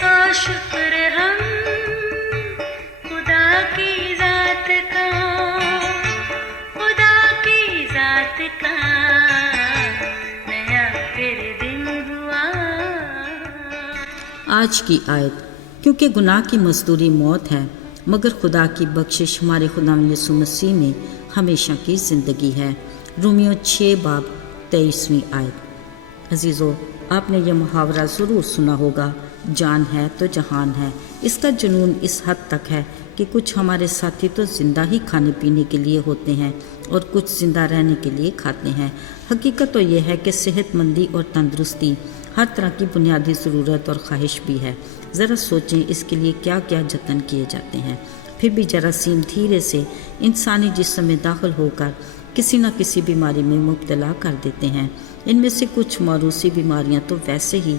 سو شکر ہم خدا کی ذات کا، خدا کی ذات کا نیا پھر دن ہوا۔ آج کی آیت، کیونکہ گناہ کی مزدوری موت ہے مگر خدا کی بخشش ہمارے خداوند یسوع مسیح میں ہمیشہ کی زندگی ہے۔ رومیو 6:23 آیت۔ عزیزو، آپ نے یہ محاورہ ضرور سنا ہوگا، جان ہے تو جہان ہے۔ اس کا جنون اس حد تک ہے کہ کچھ ہمارے ساتھی تو زندہ ہی کھانے پینے کے لیے ہوتے ہیں اور کچھ زندہ رہنے کے لیے کھاتے ہیں۔ حقیقت تو یہ ہے کہ صحت مندی اور تندرستی ہر طرح کی بنیادی ضرورت اور خواہش بھی ہے۔ ذرا سوچیں اس کے لیے کیا کیا جتن کیے جاتے ہیں، پھر بھی جراثیم دھیرے سے انسانی جسم میں داخل ہو کر کسی نہ کسی بیماری میں مبتلا کر دیتے ہیں۔ ان میں سے کچھ موروثی بیماریاں تو ویسے ہی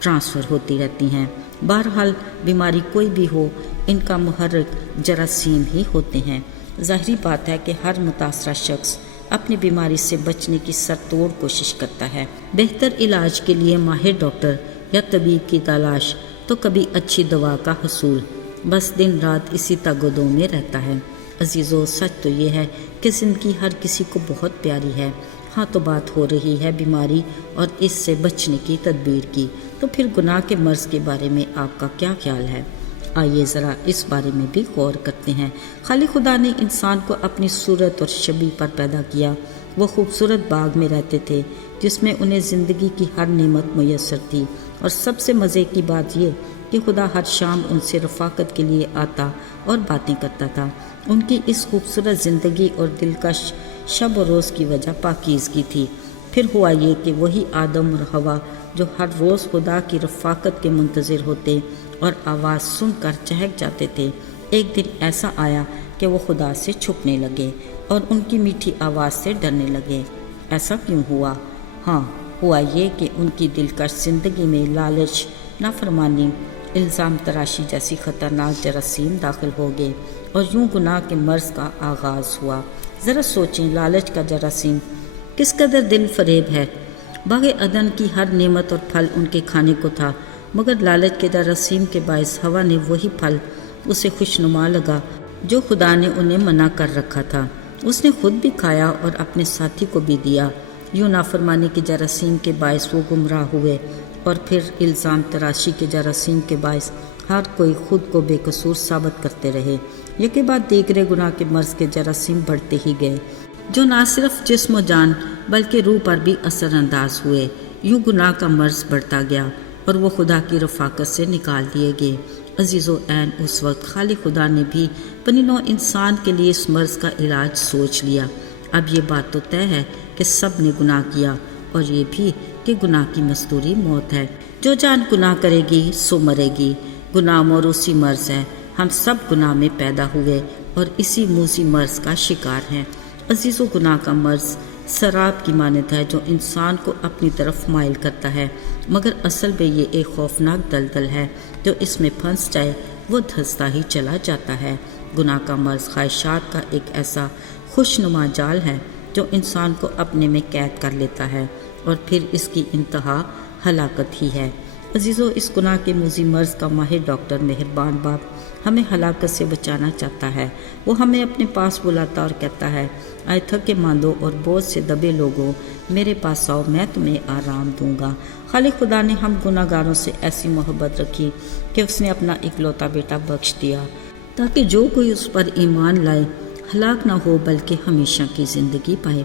ٹرانسفر ہوتی رہتی ہیں۔ بہرحال بیماری کوئی بھی ہو، ان کا محرک جراثیم ہی ہوتے ہیں۔ ظاہری بات ہے کہ ہر متاثرہ شخص اپنی بیماری سے بچنے کی سرتوڑ کوشش کرتا ہے۔ بہتر علاج کے لیے ماہر ڈاکٹر یا طبیب کی تلاش، تو کبھی اچھی دوا کا حصول، بس دن رات اسی تگ و دو میں رہتا ہے۔ عزیزو، سچ تو یہ ہے کہ زندگی ہر کسی کو بہت پیاری ہے۔ ہاں تو بات ہو رہی ہے بیماری اور اس سے بچنے کی تدبیر کی، تو پھر گناہ کے مرض کے بارے میں آپ کا کیا خیال ہے؟ آئیے ذرا اس بارے میں بھی غور کرتے ہیں۔ خالی خدا نے انسان کو اپنی صورت اور شبیہ پر پیدا کیا۔ وہ خوبصورت باغ میں رہتے تھے جس میں انہیں زندگی کی ہر نعمت میسر تھی، اور سب سے مزے کی بات یہ کہ خدا ہر شام ان سے رفاقت کے لیے آتا اور باتیں کرتا تھا۔ ان کی اس خوبصورت زندگی اور دلکش شب و روز کی وجہ پاکیزگی تھی۔ پھر ہوا یہ کہ وہی آدم اور حوا جو ہر روز خدا کی رفاقت کے منتظر ہوتے اور آواز سن کر چہک جاتے تھے، ایک دن ایسا آیا کہ وہ خدا سے چھپنے لگے اور ان کی میٹھی آواز سے ڈرنے لگے۔ ایسا کیوں ہوا؟ ہاں، ہوا یہ کہ ان کی دلکش زندگی میں لالچ، نافرمانی، الزام تراشی جیسی خطرناک جراثیم داخل ہو گئے، اور یوں گناہ کے مرض کا آغاز ہوا۔ ذرا سوچیں، لالچ کا جراثیم کس قدر دل فریب ہے۔ باغ عدن کی ہر نعمت اور پھل ان کے کھانے کو تھا، مگر لالچ کے جراثیم کے باعث ہوا نے وہی پھل اسے خوشنما لگا جو خدا نے انہیں منع کر رکھا تھا۔ اس نے خود بھی کھایا اور اپنے ساتھی کو بھی دیا۔ یوں نافرمانی کے جراثیم کے باعث وہ گمراہ ہوئے، اور پھر الزام تراشی کے جراثیم کے باعث ہر کوئی خود کو بے قصور ثابت کرتے رہے۔ یکے بعد دیگرے گناہ کے مرض کے جراثیم بڑھتے ہی گئے، جو نہ صرف جسم و جان بلکہ روح پر بھی اثر انداز ہوئے۔ یوں گناہ کا مرض بڑھتا گیا اور وہ خدا کی رفاقت سے نکال دیے گئے۔ عزیزو، عین اس وقت خالق خدا نے بھی بنی نوع انسان کے لیے اس مرض کا علاج سوچ لیا۔ اب یہ بات تو طے ہے کہ سب نے گناہ کیا، اور یہ بھی کہ گناہ کی مزدوری موت ہے۔ جو جان گناہ کرے گی سو مرے گی۔ گناہ موروثی مرض ہے۔ ہم سب گناہ میں پیدا ہوئے اور اسی موذی مرض کا شکار ہیں۔ عزیزو، گناہ کا مرض سراب کی مانند ہے جو انسان کو اپنی طرف مائل کرتا ہے، مگر اصل میں یہ ایک خوفناک دلدل ہے۔ جو اس میں پھنس جائے وہ دھنستا ہی چلا جاتا ہے۔ گناہ کا مرض خواہشات کا ایک ایسا خوشنما جال ہے جو انسان کو اپنے میں قید کر لیتا ہے، اور پھر اس کی انتہا ہلاکت ہی ہے۔ عزیزو، اس گناہ کے موذی مرض کا ماہر ڈاکٹر مہربان باپ ہمیں ہلاکت سے بچانا چاہتا ہے۔ وہ ہمیں اپنے پاس بلاتا اور کہتا ہے، اے تھکے ماندو اور بوجھ سے دبے لوگوں، میرے پاس آؤ، میں تمہیں آرام دوں گا۔ خالق خدا نے ہم گناہ گاروں سے ایسی محبت رکھی کہ اس نے اپنا اکلوتا بیٹا بخش دیا، تاکہ جو کوئی اس پر ایمان لائے ہلاک نہ ہو بلکہ ہمیشہ کی زندگی پائے۔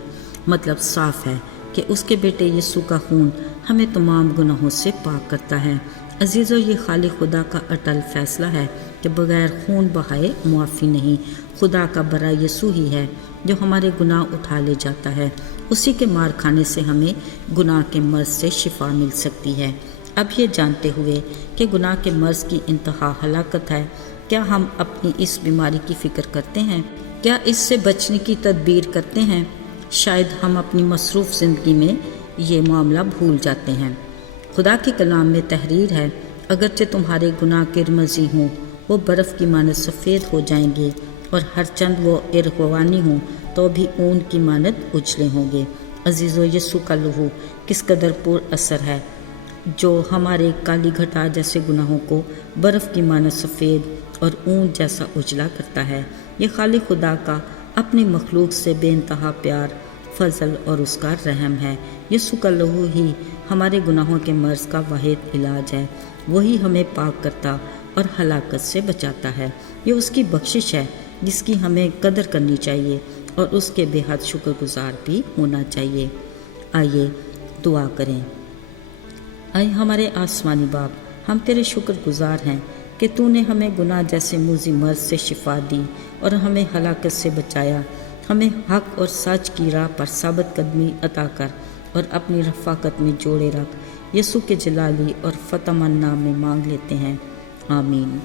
مطلب صاف ہے کہ اس کے بیٹے یسوع کا خون ہمیں تمام گناہوں سے پاک کرتا ہے۔ عزیزو، یہ خالق خدا کا اٹل فیصلہ ہے کہ بغیر خون بہائے معافی نہیں۔ خدا کا برا یسوع ہی ہے جو ہمارے گناہ اٹھا لے جاتا ہے۔ اسی کے مار کھانے سے ہمیں گناہ کے مرض سے شفا مل سکتی ہے۔ اب یہ جانتے ہوئے کہ گناہ کے مرض کی انتہا ہلاکت ہے، کیا ہم اپنی اس بیماری کی فکر کرتے ہیں؟ کیا اس سے بچنے کی تدبیر کرتے ہیں؟ شاید ہم اپنی مصروف زندگی میں یہ معاملہ بھول جاتے ہیں۔ خدا کے کلام میں تحریر ہے، اگرچہ تمہارے گناہ کرمزی ہوں وہ برف کی مانند سفید ہو جائیں گے، اور ہر چند وہ ارغوانی ہوں تو بھی اون کی مانند اجلے ہوں گے۔ عزیزو، یسوع کا لہو کس قدر پر اثر ہے۔ جو ہمارے کالی گھٹا جیسے گناہوں کو برف کی مانند سفید اور اون جیسا اجلا کرتا ہے۔ یہ خالق خدا کا اپنی مخلوق سے بے انتہا پیار، فضل اور اس کا رحم ہے۔ یسوع کا لہو ہی ہمارے گناہوں کے مرض کا واحد علاج ہے۔ وہی ہمیں پاک کرتا اور ہلاکت سے بچاتا ہے۔ یہ اس کی بخشش ہے جس کی ہمیں قدر کرنی چاہیے اور اس کے بے حد شکر گزار بھی ہونا چاہیے۔ آئیے دعا کریں۔ اے ہمارے آسمانی باپ، ہم تیرے شکر گزار ہیں کہ تو نے ہمیں گناہ جیسے موذی مرض سے شفا دی اور ہمیں ہلاکت سے بچایا۔ ہمیں حق اور سچ کی راہ پر ثابت قدمی عطا کر اور اپنی رفاقت میں جوڑے رکھ۔ یسوع کے جلالی اور فتح مند نام میں مانگ لیتے ہیں، آمین۔